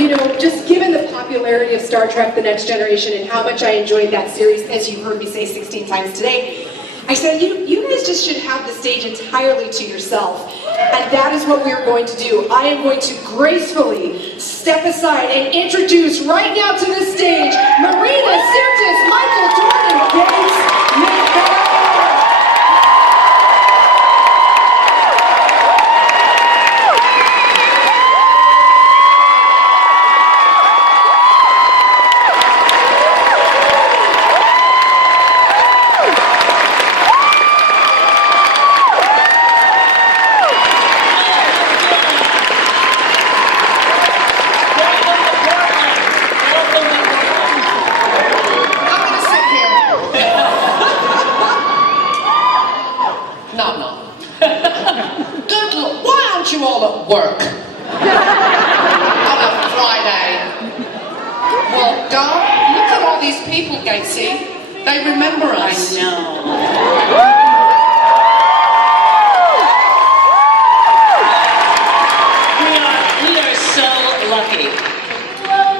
you know, just given the popularity of Star Trek: The Next Generation and how much I enjoyed that series, as you heard me say 16 times today, I said, you guys just should have the stage entirely to yourself. And that is what we are going to do. I am going to gracefully step aside and introduce right now to the stage Marina Sirtus, Michael Jordan, Gates, Nick. You all at work on a Friday. Well, God, look at all these people, Gatesy. They remember us. I know. We are so lucky.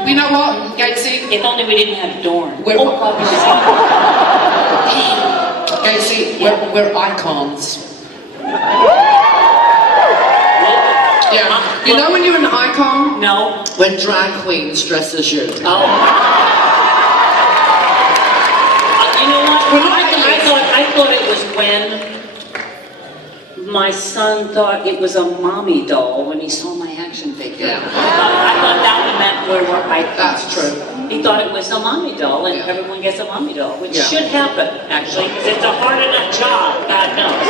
You know what, Gatesy? If only we didn't have Dorn. Gatesy, we're icons. Yeah. You know when you're an icon? No. When drag queens dress as you. Oh. You know what? I thought it was when my son thought it was a mommy doll when he saw my action figure. Yeah. I thought that meant we were icons. That's true. He thought it was a mommy doll, and everyone gets a mommy doll, which should happen, actually, because it's a hard enough job, God knows.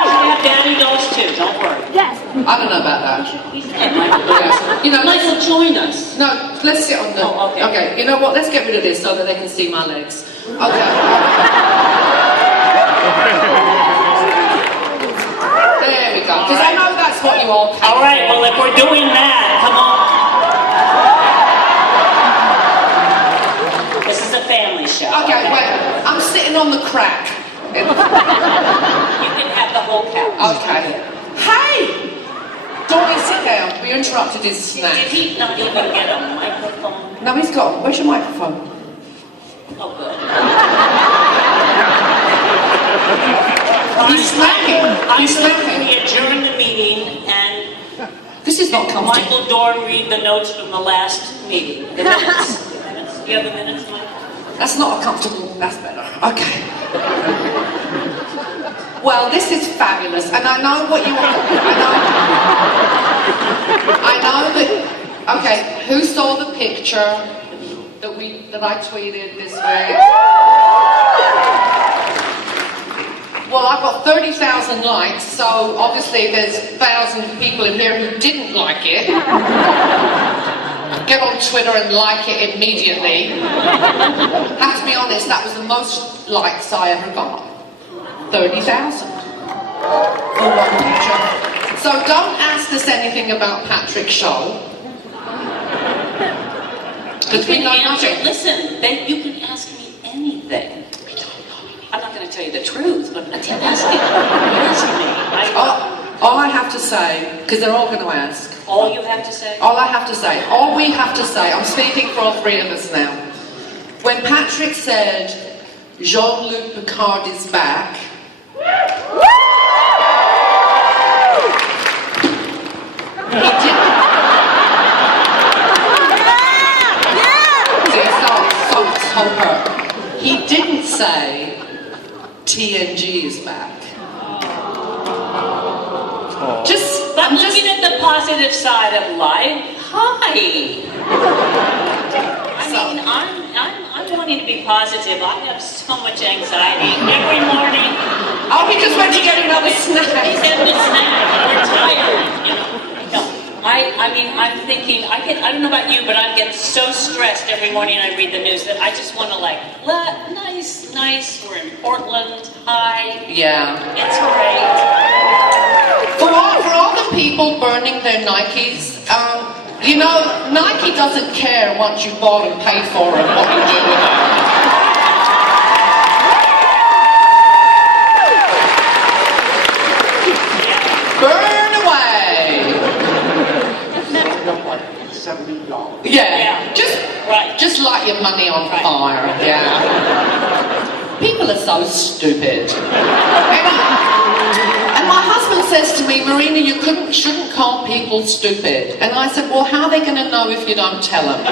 We should have daddy dolls too, don't worry. Yes. I don't know about that. Michael, you know, Michael, join us. No, let's sit on the... Oh, okay. Okay, you know what? Let's get rid of this so that they can see my legs. Okay. There we go. Because I know that's what you all came All right, well, if we're doing that, come on. This is a family show. Okay, wait. I'm sitting on the crack. You can have the whole couch. Okay. Hey! Donnie, sit down. We interrupted his snack. Did he not even get a microphone? No, he's got... Where's your microphone? Oh, good. He's snacking. He's snacking. We adjourn the meeting and... This is not comfortable. Michael Dorn read the notes from the last meeting. The minutes. The minutes. Do you have the minutes, Michael? That's not a comfortable... That's better. Okay. Well, this is fabulous, and I know what you want. I know that. Okay, who saw the picture that I tweeted this week? Well, I've got 30,000 likes, so obviously there's 1,000 people in here who didn't like it. Get on Twitter and like it immediately. Have to be honest, that was the most likes I ever got. 30,000 for one picture. So don't ask us anything about Patrick's show. Because we know nothing. Listen, you can ask me anything. I'm not going to tell you the truth, but ask me. All I have to say, because they're all going to ask. All you have to say? All I have to say, all we have to say, I'm speaking for all three of us now. When Patrick said, Jean-Luc Picard is back, he didn't. He didn't say TNG is back. I'm looking at the positive side of life. Hi. I'm wanting to be positive. I have so much anxiety every morning. Oh, he just went to get another snack. He's having a snack. We're tired, you know. No, I'm thinking, I don't know about you, but I get so stressed every morning I read the news that I just want to nice, we're in Portland, hi. Yeah. It's great. For all the people burning their Nikes, you know, Nike doesn't care once you bought and paid for them what you do with them. Burn away! so long. Yeah. Just light your money on fire, yeah. People are so stupid. And my husband says to me, Marina, you shouldn't call people stupid. And I said, well, how are they going to know if you don't tell them?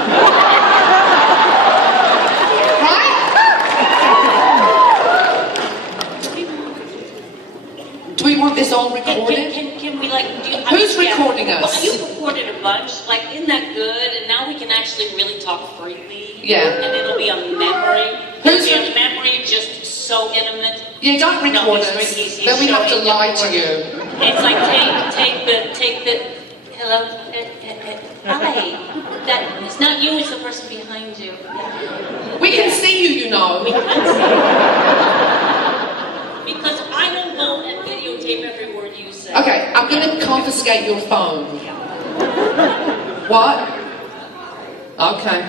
Right? Do we want this all recorded? Can we like... Who's recording us? Well, you've recorded a bunch. Like, isn't that good? And now we can actually really talk freely. Yeah. And it'll be a memory. Who's It'll be a memory just so intimate. Yeah, don't record us. Then we have to lie to you. It's like take the hello. Hi. That it's not you. It's the person behind you. We can see you, you know. We can see you. Because I don't go and videotape every word you say. Okay, I'm going to confiscate your phone. What? Okay.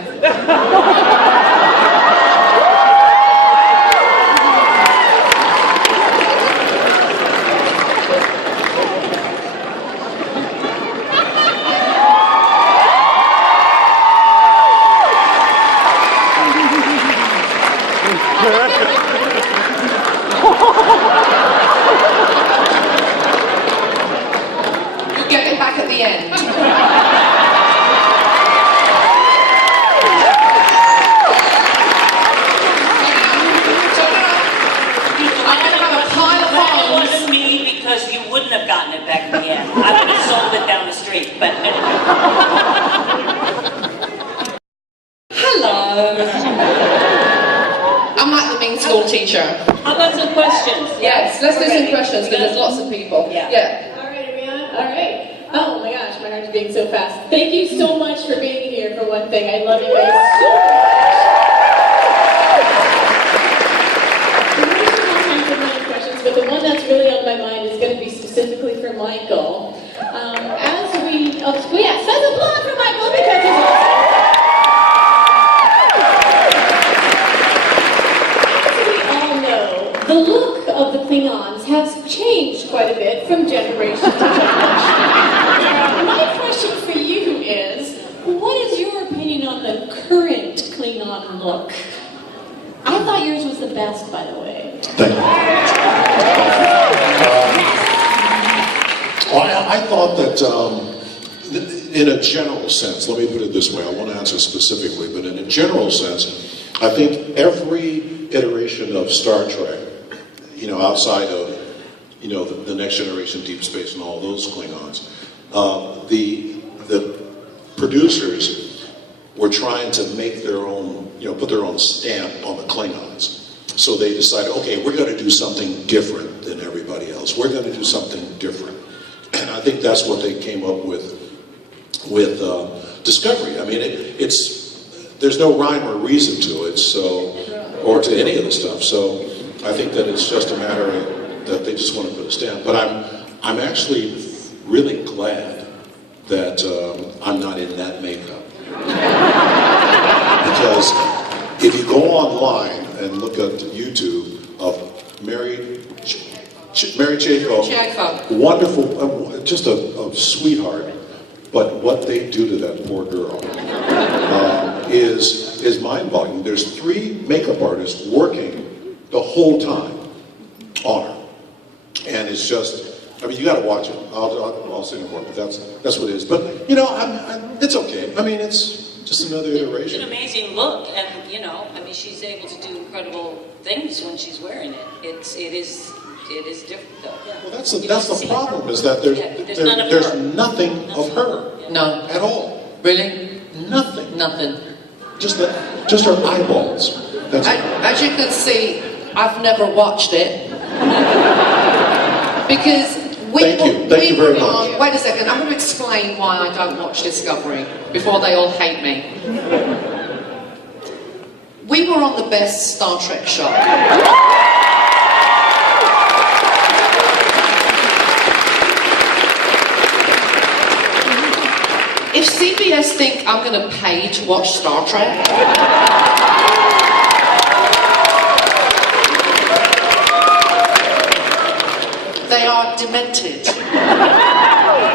You get it back at the end. Wouldn't have gotten it back in the end. I would have sold it down the street, but... Hello. I'm like the mean school teacher. How about some questions? Yes, let's do some questions because there's lots of people. Yeah. All right, Ariana. All right. Oh my gosh, my heart's beating so fast. Thank you so much for being here, for one thing. I love you guys so much. But the one that's really on my mind is going to be specifically for Michael. Let's applause for Michael because he's awesome. As we all know, the look of the Klingons has changed quite a bit from generation to generation. My question for you is, what is your opinion on the current Klingon look? I thought yours was the best, by the way. Thank you. I thought that, in a general sense, let me put it this way, I won't answer specifically, but in a general sense, I think every iteration of Star Trek, outside of, the Next Generation, Deep Space, and all those Klingons, the producers were trying to make their own, put their own stamp on the Klingons. So they decided, okay, we're going to do something different than everybody else. We're going to do something different. And I think that's what they came up with Discovery. I mean, there's no rhyme or reason to it, or to any of the stuff. So I think that it's just a matter of that they just want to put a stamp. But I'm actually really glad that I'm not in that makeup. Because if you go online and look at YouTube of Mary Chaco, wonderful, just a sweetheart, but what they do to that poor girl is mind-boggling. There's 3 makeup artists working the whole time on her, and it's just, you got to watch it. I'll say no more, but that's what it is. But it's okay. it's just another iteration. It's an amazing look, and she's able to do incredible things when she's wearing it. It is different though. Well, that's the problem, is that there's nothing of her. No. At all. Really? Nothing. Nothing. Just her eyeballs. That's it. As you can see, I've never watched it. Because Thank you very much. Wait a second, I'm going to explain why I don't watch Discovery before they all hate me. We were on the best Star Trek show. If CBS think I'm going to pay to watch Star Trek, they are demented.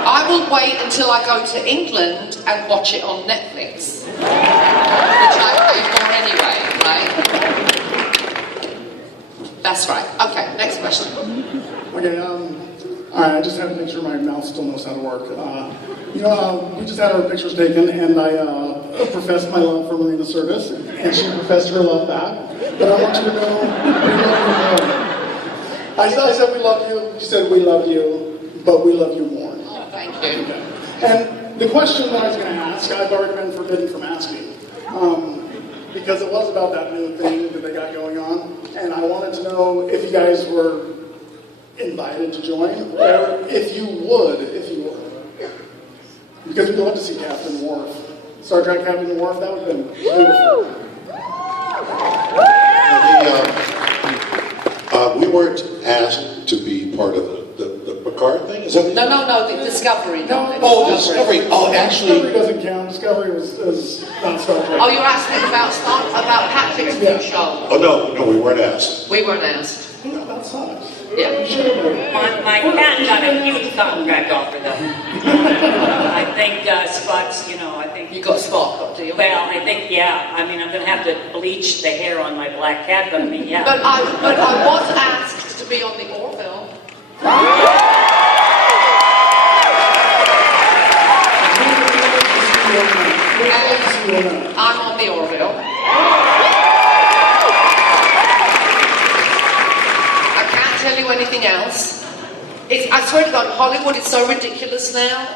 I I will wait until I go to England and watch it on Netflix, which I pay for anyway, right? That's right. Okay, next question. Okay, I just had to make sure my mouth still knows how to work. We just had our pictures taken, and I professed my love for Marina Sirtus, and she professed her love back. But I want you to know, we love you more. I said we love you, she said we love you, but we love you more. Oh, thank you. Okay. And the question that I was going to ask, I've already been forbidden from asking, because it was about that new thing that they got going on, and I wanted to know if you guys were invited to join, or if you would. Because we'd love to see Captain Worf. Star Trek Captain Worf, that would have been beautiful. We weren't asked to be part of the Picard thing? Is that what No, the Discovery. Oh, Discovery. Oh, actually... Discovery doesn't count. Discovery was not Star Trek. Oh, you're asking about Patrick's new show? Oh, no, we weren't asked. We weren't asked. That sucks. Yeah. My cat got a huge contract offer, though. I think Spock's, I think... You got Spock, do you? Well, I think, yeah. I mean, I'm going to have to bleach the hair on my black cat, but I mean, yeah. But I was asked to be on the Orville. I'm on the Orville. I can't tell you anything else. I swear to God, Hollywood is so ridiculous now.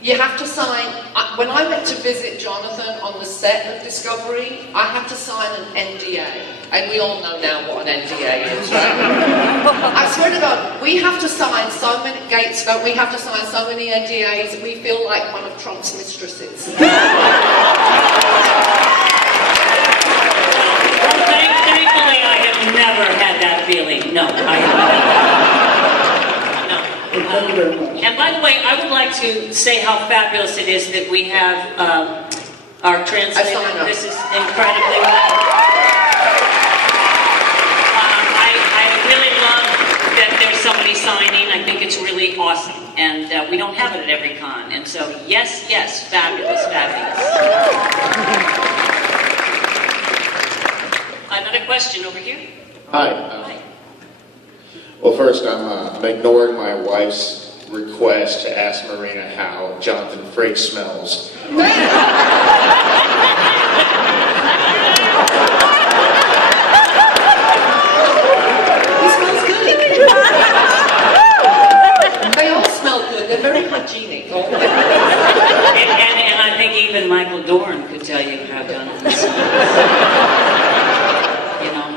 You have to sign... When I went to visit Jonathan on the set of Discovery, I had to sign an NDA. And we all know now what an NDA is, right? I swear to God, we have to sign so many gates, don't we? Have to sign so many NDAs, we feel like one of Trump's mistresses. Thankfully, I have never had that feeling. No, I haven't. No. And by the way, I would like to say how fabulous it is that we have our translator. This is incredibly I really love that there's somebody signing. I think it's really awesome. And we don't have it at every con. And so, yes, fabulous. Another question over here. Hi. Well, first, I'm ignoring my wife's request to ask Marina how Jonathan Frakes smells. He smells good. They all smell good. They're very hygienic. And I think even Michael Dorn could tell you how Jonathan smells.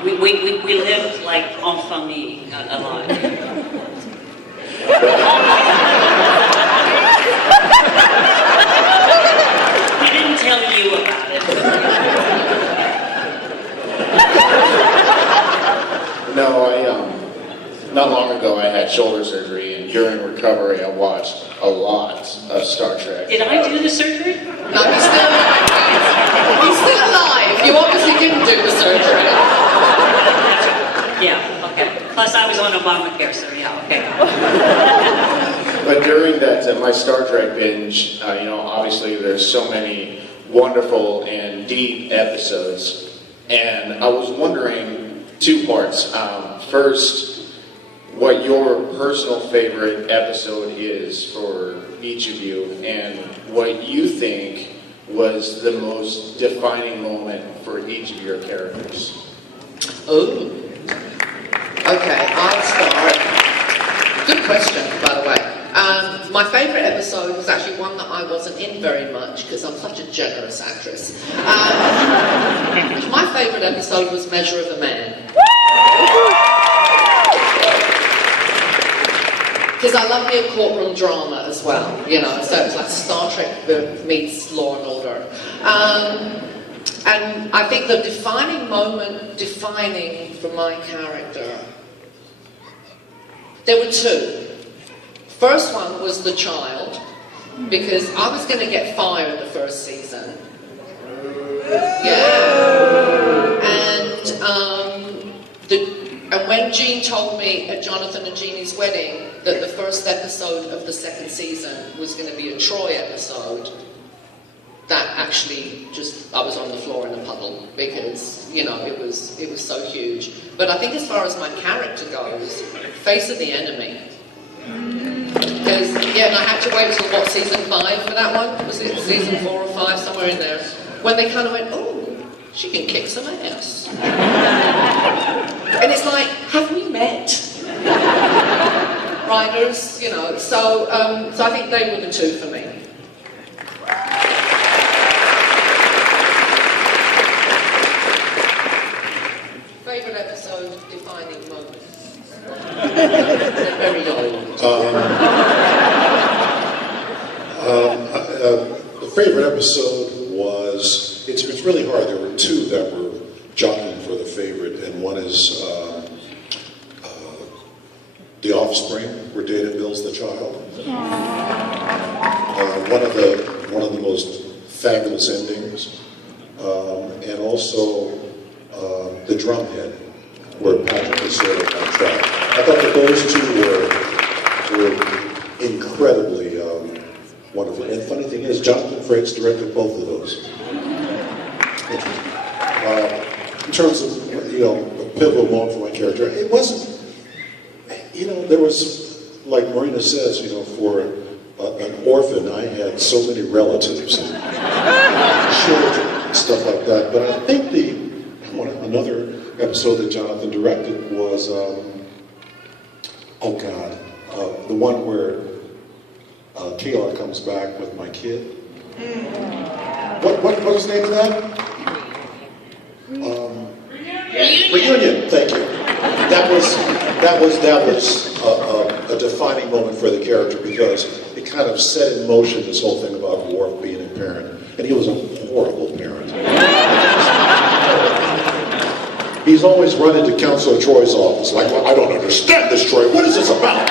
We lived like en famille a lot. He didn't tell you about it. No, not long ago I had shoulder surgery, and during recovery I watched a lot of Star Trek. Did I do the surgery? No, he's still alive. He's still alive. You obviously didn't do the surgery. Yeah, okay. Plus I was on Obamacare, so yeah, okay. But during that, my Star Trek binge, obviously there's so many wonderful and deep episodes, and I was wondering two parts. First, what your personal favorite episode is for each of you, and what you think was the most defining moment for each of your characters. Ooh. Okay, I'll start. Good question, by the way. My favourite episode was actually one that I wasn't in very much because I'm such a generous actress. My favourite episode was Measure of a Man. Because I love me a courtroom drama as well, so it's like Star Trek meets Law and Order. And I think the defining for my character, there were two. First one was the child, because I was going to get fired the first season. Yeah. And when Jean told me at Jonathan and Jeannie's wedding that the first episode of the second season was going to be a Troy episode, that actually just, I was on the floor in a puddle because, you know, it was so huge. But I think as far as my character goes, Face of the Enemy. Because, yeah, and I had to wait until, what, season 5 for that one? Was it season 4 or 5, somewhere in there? When they kind of went, oh, she can kick some ass. And it's like, have we met? Writers, you know, so I think they were the two for me. Favourite episode, defining moment. They're very old. The favorite episode was, it's really hard. There were two that were jockeying for the favorite, and one is The Offspring, where Data builds the child. One of the most fabulous endings, and also The Drumhead, where Patrick is sort of on track. I thought that those two were incredibly wonderful. And the funny thing is, Jonathan Frakes directed both of those. In terms of, you know, a pivotal moment for my character, it wasn't, you know, there was, like Marina says, you know, for an orphan, I had so many relatives and children and stuff like that. But I think another episode that Jonathan directed was, the one where Taylor comes back with my kid. What was the name of that? Reunion. Thank you. That was a defining moment for the character because it kind of set in motion this whole thing about Worf being a parent, and he was a horrible parent. He's always run into Counselor Troy's office like, well, I don't understand this, Troy. What is this about?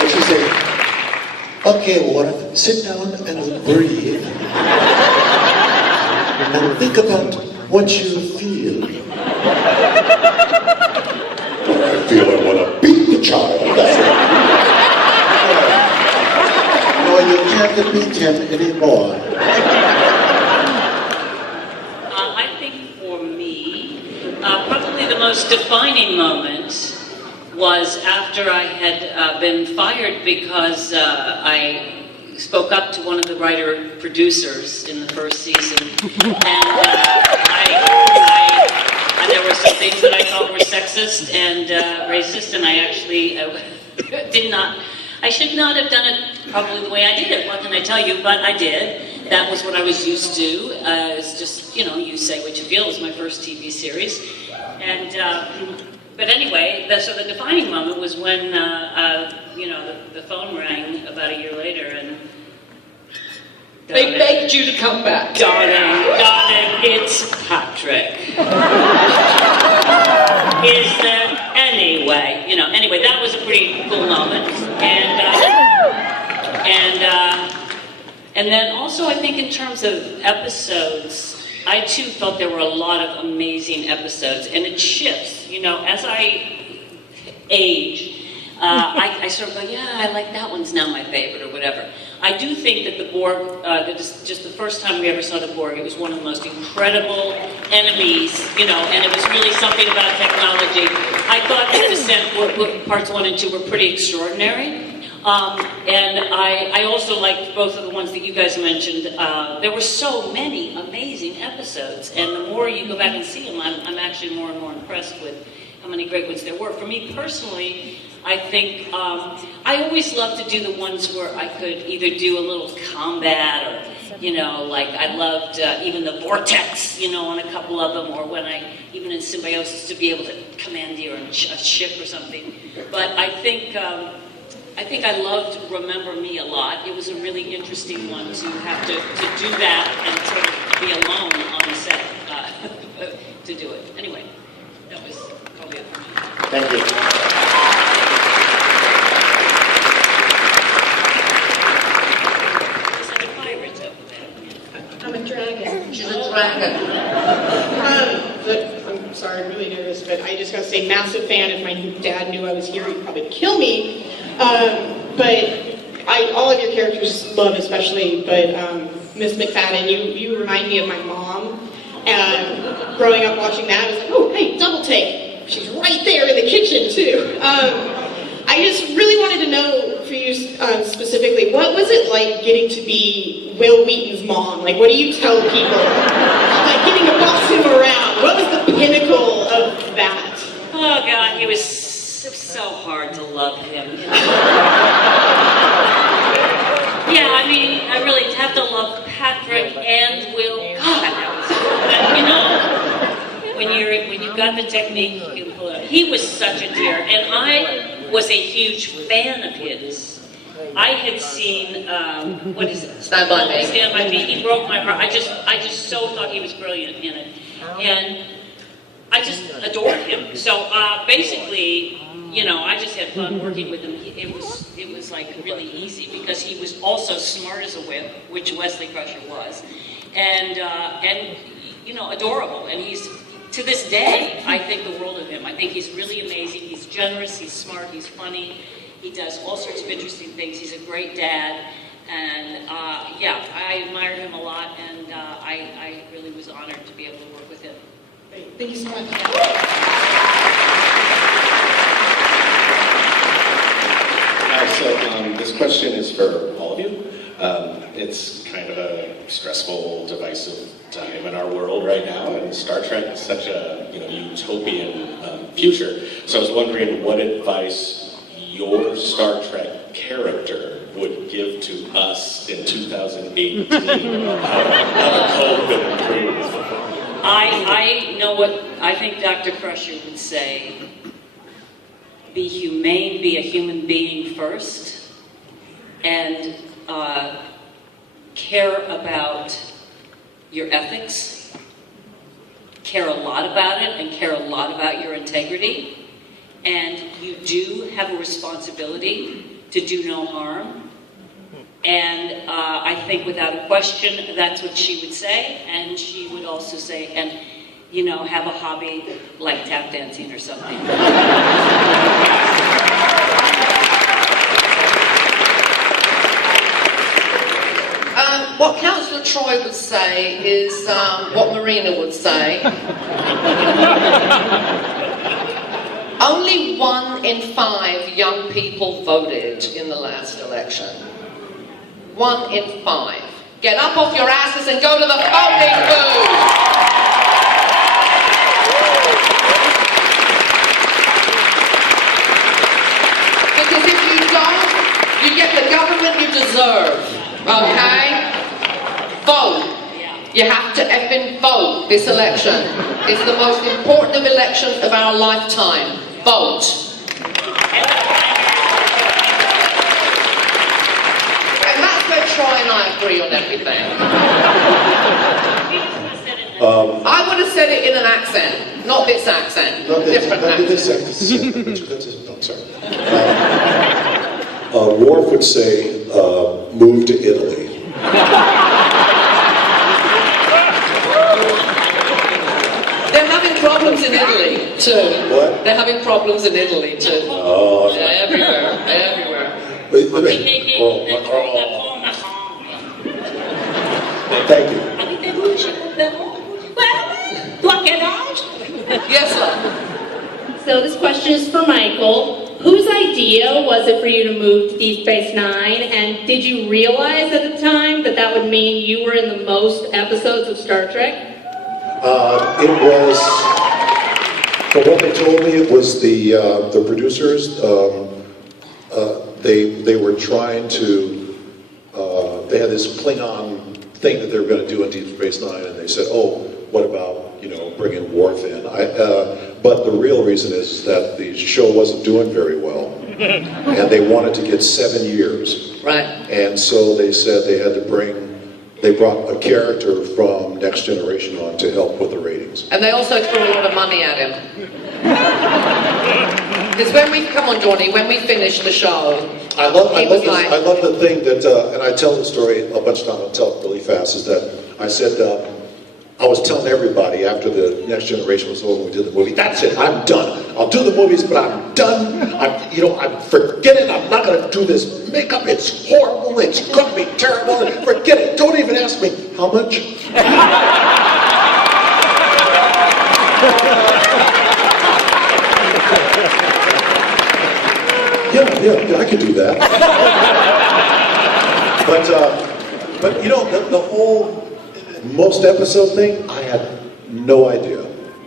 And she said, okay, Worf, sit down and breathe. And think about what you feel. Well, I feel I want to beat the child. That's it. No, you can't beat him anymore. I think for me, probably the most defining moment was after I had been fired because I spoke up to one of the writer-producers in the first season, and there were some things that I thought were sexist and racist, and I actually I should not have done it probably the way I did it. What can I tell you? But I did. That was what I was used to. It's just, you know, you say what you feel. It was my first TV series, and but anyway, so the defining moment was when you know, the phone rang about a year later, and They begged you to come back. Darling, it's Patrick. Is there any way? You know, anyway, that was a pretty cool moment. And then also, I think in terms of episodes, I too felt there were a lot of amazing episodes, and it shifts. You know, as I age, I sort of go, yeah, I like that one's now my favorite, or whatever. I do think that the Borg, just the first time we ever saw the Borg, it was one of the most incredible enemies, you know, and it was really something about technology. I thought that Descent, parts 1 and 2 were pretty extraordinary. And I also liked both of the ones that you guys mentioned. There were so many amazing episodes, and the more you go back and see them, I'm actually more and more impressed with how many great ones there were. For me personally, I think I always loved to do the ones where I could either do a little combat, or, you know, like I loved even the Vortex, you know, on a couple of them, or when even in Symbiosis, to be able to commandeer a ship or something. But I think I loved Remember Me a lot. It was a really interesting one to have to do that and sort of be alone on the set to do it. Anyway, that was probably it for me. Thank you. I'm a dragon. She's a reckon? I'm sorry, I'm really nervous, but I just gotta say, massive fan. If my dad knew I was here, he'd probably kill me. All of your characters love, especially, but Miss McFadden, you remind me of my mom. And growing up watching that, I was like, oh, hey, double take. She's right there in the kitchen, too. I just really wanted to know for you specifically, what was it like getting to be Will Wheaton's mom? Like, what do you tell people? Like, getting to boss him around. What was the pinnacle of that? Oh God, it was so hard to love him. Yeah, I mean, I really have to love Patrick and Will. God, that was, but, when you got the technique, you can pull it out. He was such a dear, and I was a huge fan of his. I had seen, what is it? Stand By Me. Stand By Me. He broke my heart. I just so thought he was brilliant in it. And I just adored him. So basically, I just had fun working with him. It was like really easy because he was also smart as a whip, which Wesley Crusher was, and adorable. And he's, to this day, I think the world of him. I think he's really amazing. He's generous. He's smart. He's funny. He does all sorts of interesting things. He's a great dad, and I admired him a lot, and I really was honored to be able to work with him. Thank you so much. So this question is for all of you. It's kind of a stressful, divisive time in our world right now, and Star Trek is such a utopian future. So I was wondering what advice your Star Trek character would give to us in 2018 about how to cope and improve. I know what I think Dr. Crusher would say. Be humane, be a human being first, and care about your ethics, care a lot about it, and care a lot about your integrity. And you do have a responsibility to do no harm. And I think without a question, that's what she would say. And she would also say, and have a hobby like tap dancing or something. What Councillor Troy would say is what Marina would say. Only 1 in 5 young people voted in the last election. 1 in 5. Get up off your asses and go to the voting booth! Because if you don't, you get the government you deserve, okay? Vote. You have to effing vote this election. It's the most important of elections of our lifetime. Vote. And that's where Troy and I agree on everything. I would have said it in an accent, not this accent. Different accent. I'm sorry. Worf would say, move to Italy. They're having problems in Italy too. What? They're having problems in Italy too. Oh, Yeah, everywhere. Thank you. Yes, sir. So this question is for Michael. Whose idea was it for you to move to Deep Space Nine? And did you realize at the time that that would mean you were in the most episodes of Star Trek? It was, from what they told me, it was the producers. They were trying to. They had this Klingon thing that they were going to do in Deep Space Nine, and they said, "Oh, what about bringing Worf in?" But the real reason is that the show wasn't doing very well, and they wanted to get 7 years. Right. And so they said they had to they brought a character from Next Generation on to help with the ratings. And they also threw a lot of money at him. Because when we finished the show, I love the thing that, and I tell the story a bunch of times, I'll tell it really fast, is that I said, I was telling everybody after the Next Generation was over, we did the movie, that's it, I'm done. I'll do the movies, but I'm done. I'm forget it, I'm not gonna do this makeup, it's horrible, it's gonna be terrible, forget it, don't even ask me, how much? Yeah, I could do that. But the whole most episode thing, I had no idea.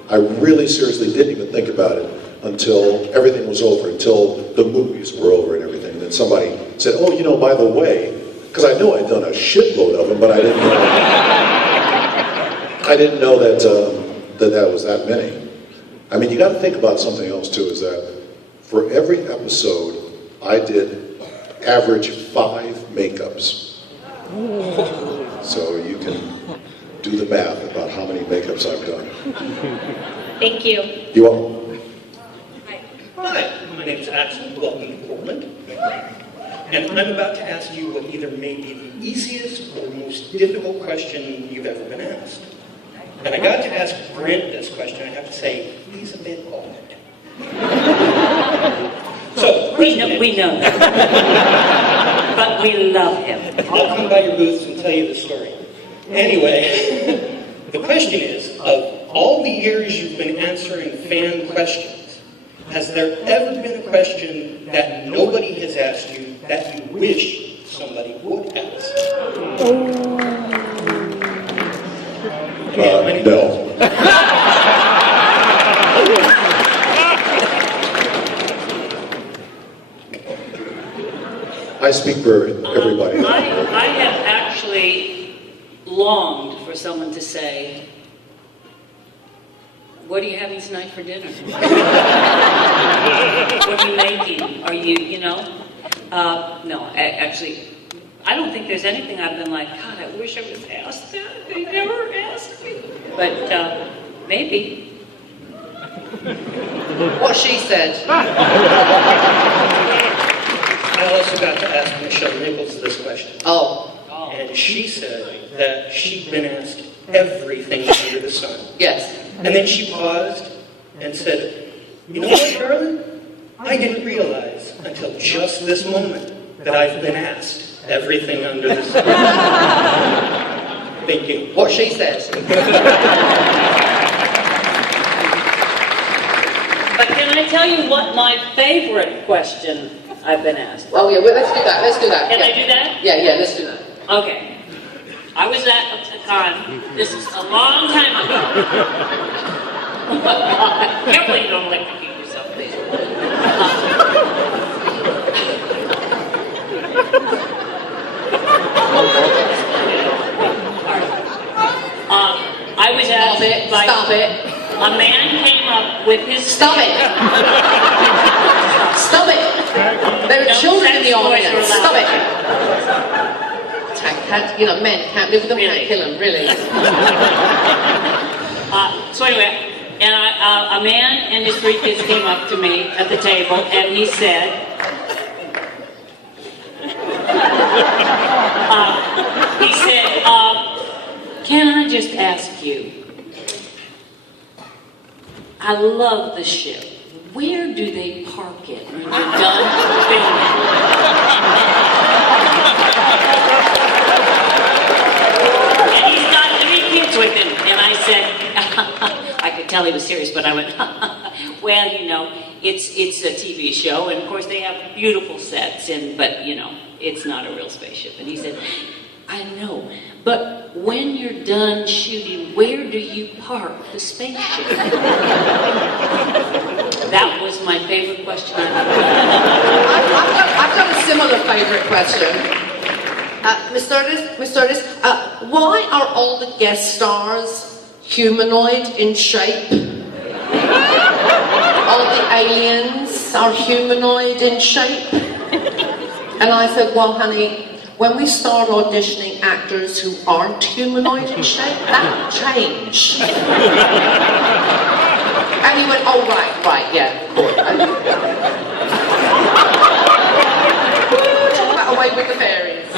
I really seriously didn't even think about it until everything was over, until the movies were over and everything. And then somebody said, oh, by the way, because I knew I'd done a shitload of them, but I didn't know that was that many. I mean, you got to think about something else too, is that for every episode, I did average 5 makeups. So you can do the math about how many makeups I've done. Thank you. You welcome. Hi, my name is Axel. Welcome to Portland. And I'm about to ask you what either may be the easiest or most difficult question you've ever been asked. And I got to ask Brent this question. I have to say, he's a bit odd. So, We know that. But we love him. I'll come by your booths and tell you the story. Anyway, the question is, of all the years you've been answering fan questions, has there ever been a question that nobody has asked you that you wish somebody would ask? No. I speak for everybody. I have actually longed for someone to say, what are you having tonight for dinner? What are you making? Are you, no, actually, I don't think there's anything I've been like, God, I wish I was asked that. They never asked me. But maybe. What she said. I also got to ask Michelle Nichols this question. Oh. And she said that she'd been asked everything under the sun. Yes. And then she paused and said, you know what, darling? I didn't realize until just this moment that I've been asked everything under the sun. Thank you. What she says. But can I tell you what my favorite question I've been asked? Oh yeah, well, let's do that. Can I do that? Yeah, let's do that. Okay. I was at a con, this is a long time ago. Can't believe you don't electrocute yourself, please. I was asked Stop it. a man came up with his... Stop it. Stop it. There are children in the audience. Stop it. Men can't live with them, can't kill them, really. So anyway, and a man and his 3 kids came up to me at the table, and he said, can I just ask you, I love the ship. Where do they park it when you're done filming? And he's got 3 kids with him. And I said, I could tell he was serious, but I went, well, it's a TV show, and of course they have beautiful sets, but it's not a real spaceship. And he said, I know, but when you're done shooting, where do you park the spaceship? That was my favorite question I've ever had. I've got a similar favourite question. Miss Sirtus, why are all the guest stars humanoid in shape? All the aliens are humanoid in shape? And I said, well, honey, when we start auditioning actors who aren't humanoid in shape, that will change. And he went, oh, right, yeah. Talk about Away with the Fairies.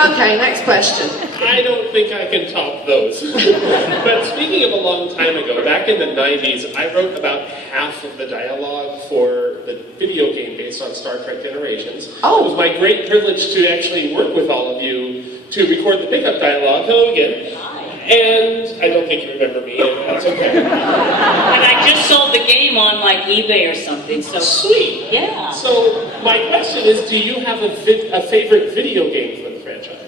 Okay, next question. I don't think I can top those. But speaking of a long time ago, back in the 90s, I wrote about half of the dialogue for the video game based on Star Trek Generations. Oh. It was my great privilege to actually work with all of you to record the pickup dialogue. Hello again. And I don't think you remember me, and that's okay. And I just sold the game on like eBay or something, so Sweet. yeah. So my question is, do you have a favorite video game from the franchise?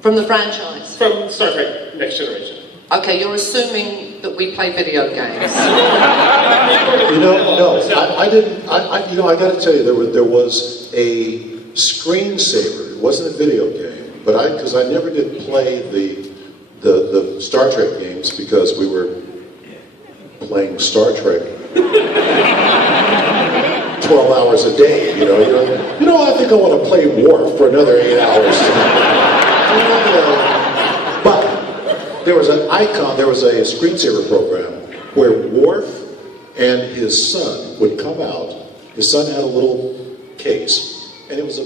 From the franchise. From Star Trek Next Generation. Okay, you're assuming that we play video games. No, I didn't. I got to tell you, there was a screensaver. It wasn't a video game, but because I never did play the Star Trek games because we were playing Star Trek 12 hours a day. I think I want to play Worf for another 8 hours. But there was an icon. There was a screensaver program where Worf and his son would come out. His son had a little case, and it was a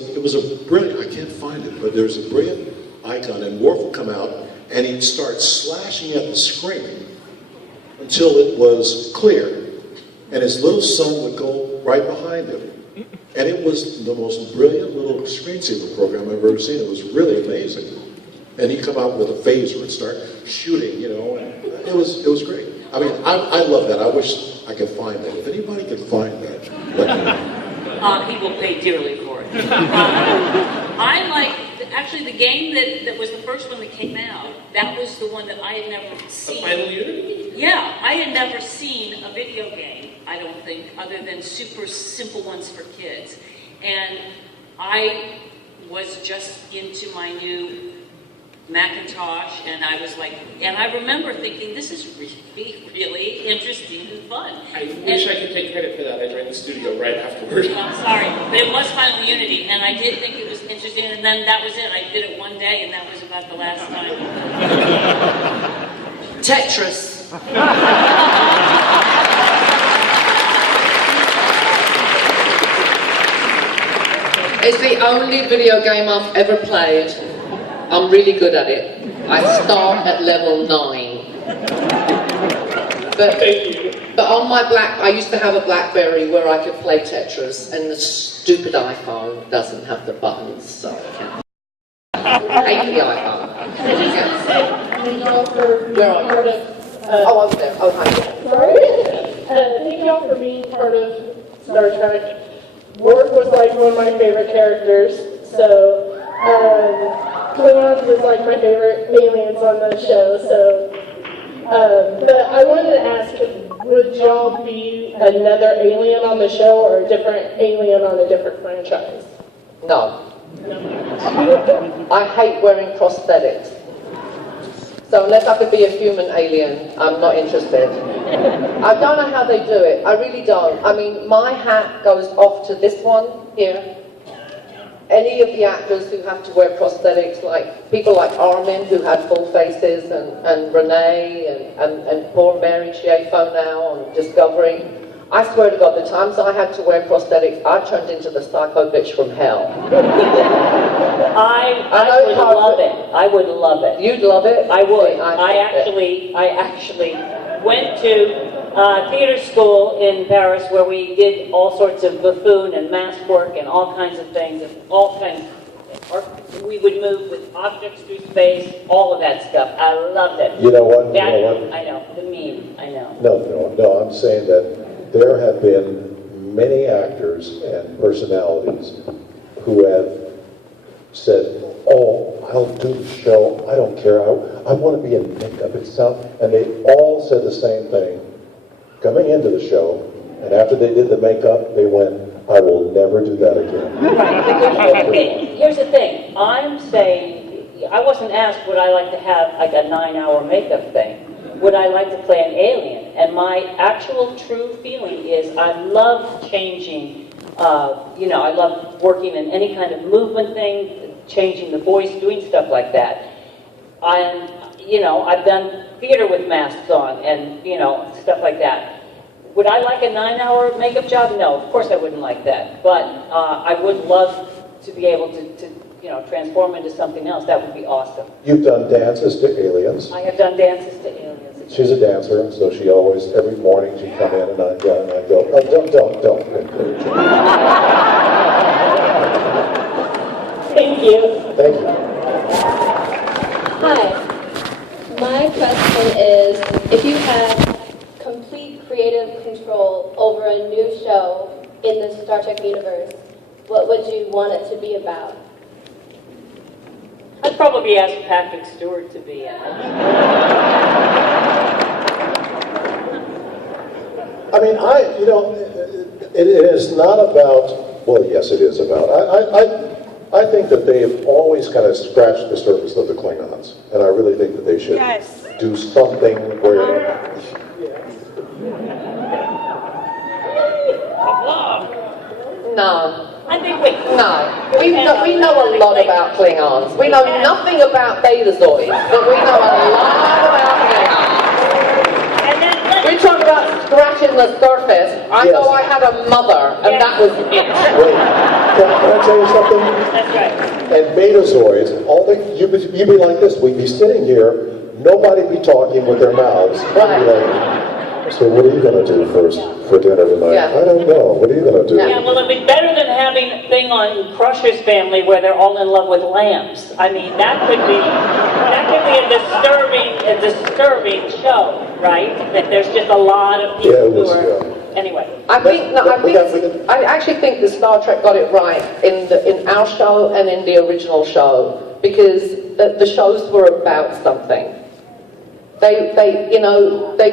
brilliant. I can't find it, but there was a brilliant icon, and Worf would come out. And he'd start slashing at the screen until it was clear. And his little son would go right behind him. And it was the most brilliant little screensaver program I've ever seen. It was really amazing. And he'd come out with a phaser and start shooting, and it was great. I mean, I love that. I wish I could find that. If anybody could find that, let me know. He will pay dearly for it. I like, actually, the game that was the first one that came out. That was the one that I had never seen. The Final Unity? Yeah, I had never seen a video game, I don't think, other than super simple ones for kids. And I was just into my new Macintosh, and I was like, and I remember thinking, this is really, really interesting and fun. I wish I could take credit for that. I joined the studio right afterward. I'm sorry, but it was Final Unity, and I did think it was interesting, and then that was it. I did it one day, and that was about the last time. Tetris. It's the only video game I've ever played. I'm really good at it. I start at level 9. But on my I used to have a BlackBerry where I could play Tetris, and the stupid iPhone doesn't have the buttons, so I can't. I hate the iPhone. I just want to say, thank y'all for being part of... Oh, I was there. Oh, hi. Sorry. Thank y'all for being part of Star Trek. Worf was like one of my favorite characters, so Klingons was like my favorite aliens on the show, so but I wanted to ask, would y'all be another alien on the show or a different alien on a different franchise? No. I hate wearing prosthetics. So unless I could be a human alien, I'm not interested. I don't know how they do it. I really don't. I mean, my hat goes off to this one here. Any of the actors who have to wear prosthetics, like people like Armin, who had full faces, and Renee, and poor Mary Schiaffo now on Discovery. I swear to God, the times I had to wear prosthetics, I turned into the psycho bitch from hell. I would love it. I would love it. You'd love it? I would. I actually went to theater school in Paris where we did all sorts of buffoon and mask work and all kinds of things, and all kinds. We would move with objects through space, all of that stuff. I loved it. You know what? I know. The meme. I know. No. I'm saying that there have been many actors and personalities who have said, "Oh, I'll do the show. I don't care. I want to be in makeup itself." And they all said the same thing coming into the show. And after they did the makeup, they went, "I will never do that again." Right. Here's the thing. I'm saying, I wasn't asked would I like to have like a 9-hour makeup thing. Would I like to play an alien? And my actual true feeling is I love changing, I love working in any kind of movement thing, changing the voice, doing stuff like that. And, I've done theater with masks on and, stuff like that. Would I like a 9-hour makeup job? No, of course I wouldn't like that. But I would love to be able to transform into something else, that would be awesome. You've done dances to aliens. I have done dances to aliens. She's a dancer, so she always, every morning she'd come in and I'd go, oh, don't. Thank you. Thank you. Hi. My question is, if you had complete creative control over a new show in the Star Trek universe, what would you want it to be about? I'd probably ask Patrick Stewart to be in it. I mean, it is not about, well, yes, it is about, I think that they've always kind of scratched the surface of the Klingons, and I really think that they should do something where... No. I think we know a lot about Klingons. We know nothing about Betazoids, but we know a lot about Klingons. We talk about scratching the surface. I know I had a mother, and that was it. Wait, can I tell you something? That's right. And Betazoids, you'd be like this, we'd be sitting here, nobody be talking with their mouths. Right. So what are you going to do first for dinner tonight? Yeah. I don't know. What are you going to do? Yeah, well, it'd be better than having a thing on Crusher's Family where they're all in love with lambs. I mean, that could be a disturbing show, right? That there's just a lot of people who are. Anyway, I actually think that Star Trek got it right in our show and in the original show, because the shows were about something. They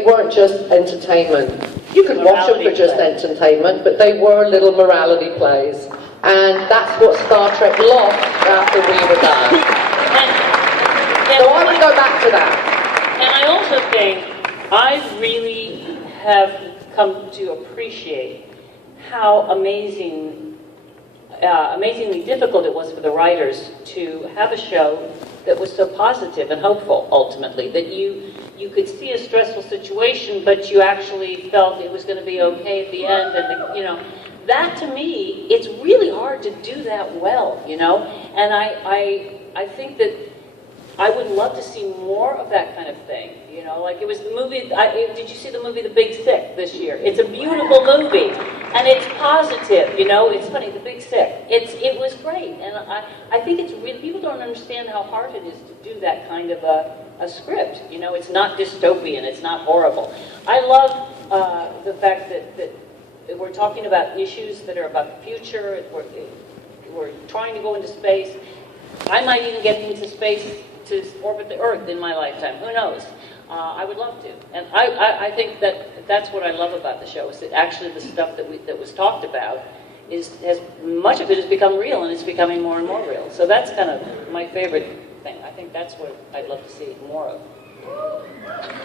weren't just entertainment. You could watch them for just entertainment, but they were little morality plays. And that's what Star Trek lost after we were done. So I would go back to that. And I also think I really have come to appreciate how amazingly difficult it was for the writers to have a show that was so positive and hopeful, ultimately, that you could see a stressful situation, but you actually felt it was going to be okay at the end, and that to me, it's really hard to do that well, and I think that I would love to see more of that kind of thing, like it was the movie, did you see the movie The Big Sick this year? It's a beautiful movie, and it's positive, it's funny, The Big Sick, it was great, and I think it's really, people don't understand how hard it is to do that kind of a script, it's not dystopian, it's not horrible. I love the fact that we're talking about issues that are about the future, we're trying to go into space. I might even get into space to orbit the Earth in my lifetime. Who knows? I would love to. And I think that's what I love about the show, is that actually the stuff that was talked about much of it has become real, and it's becoming more and more real. So that's kind of my favorite thing. I think that's what I'd love to see more of.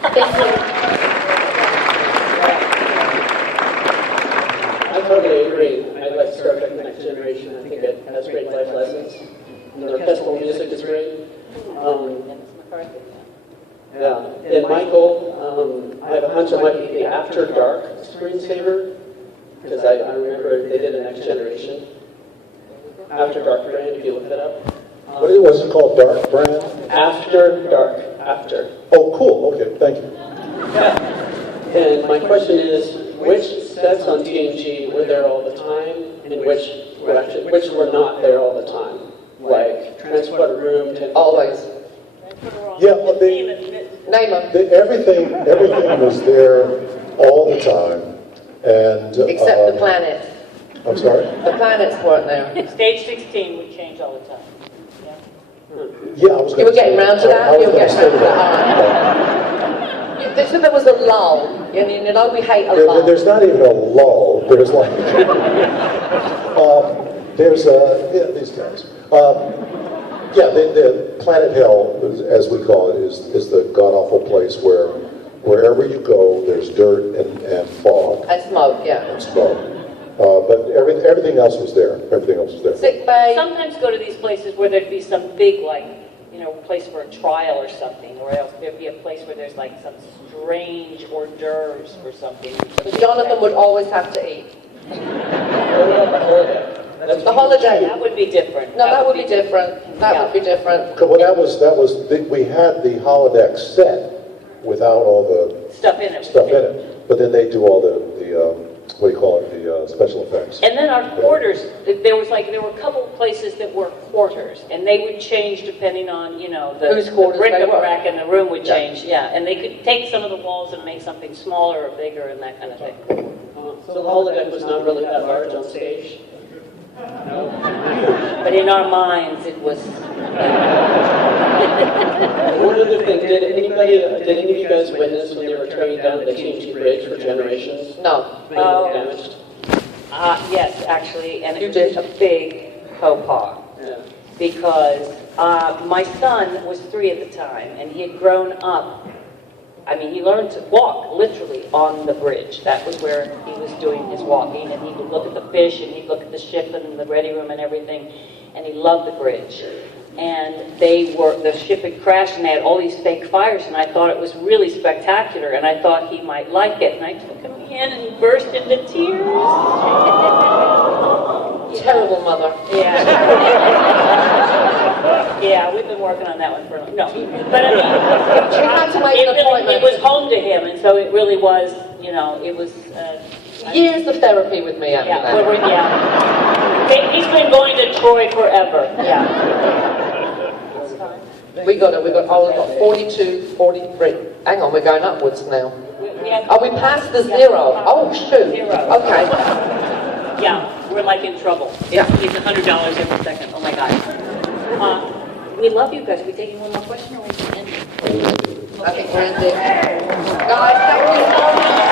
Thank you. I totally agree. I like Star Trek The Next Generation. I think it has great life lessons. And the orchestral music is great. Yeah. And Michael, I have a hunch it might be the After Dark screensaver, because I remember they did a Next Generation. After Dark brand, if you look that up. What was it called? Dark brand? After Dark. After. Oh, cool. Okay, thank you. Yeah. And my question is, which sets on TNG were there all the time, and which were not there all the time? Like Transporter Room, Always. Yeah, well, everything was there all the time, and except the planets. I'm sorry? The planets weren't there. Stage 16 would change all the time. Yeah, I was going to. You were getting round to that. You were getting round to that. So there was a lull, and we hate a lull. There's not even a lull. There's like these guys. The planet hell, as we call it, is the god-awful place where wherever you go, there's dirt and fog. And smoke, yeah. And smoke. But everything else was there. Everything else was there. Sick bay. Sometimes go to these places where there'd be some big, place for a trial or something, or else there'd be a place where there's like some strange hors d'oeuvres or something. Jonathan would always have to eat. The holiday. That would be different. No, that would be different. That would be different. Well, we had the holodeck set without all the Stuff in it. stuff in it, but then they do all the what do you call it, the special effects. And then our quarters, there were a couple of places that were quarters, and they would change depending on, the Whose quarters they were. bric-a-brac in the room would change, and they could take some of the walls and make something smaller or bigger and that kind of thing. So the holodeck was not really that large on stage? No. But in our minds, it was... One other thing, did any of you guys witness when they were tearing down the TNG bridge for Generations? No. Damaged? Yes, actually, and it was a big faux pas. Yeah. Because my son was 3 at the time, and he had grown up. He learned to walk literally on the bridge. That was where he was doing his walking, and he would look at the fish, and he'd look at the ship and the ready room and everything, and he loved the bridge. And the ship had crashed, and they had all these fake fires, and I thought it was really spectacular, and I thought he might like it, and I took him in and he burst into tears. Terrible mother. Yeah, we've been working on that one for no. But She had to make an appointment. It was home to him, and so it really was, it was... Years of therapy with me after that. He's been going to Troy forever, We've got 42, 43. Hang on, we're going upwards now. Are we past the 0? Oh, shoot. 0. Okay. Yeah, we're like in trouble. Yeah. It's $100 every second. Oh my God. We love you guys. Are we taking one more question or are we ending? I think we're ending. Guys, thank you so much.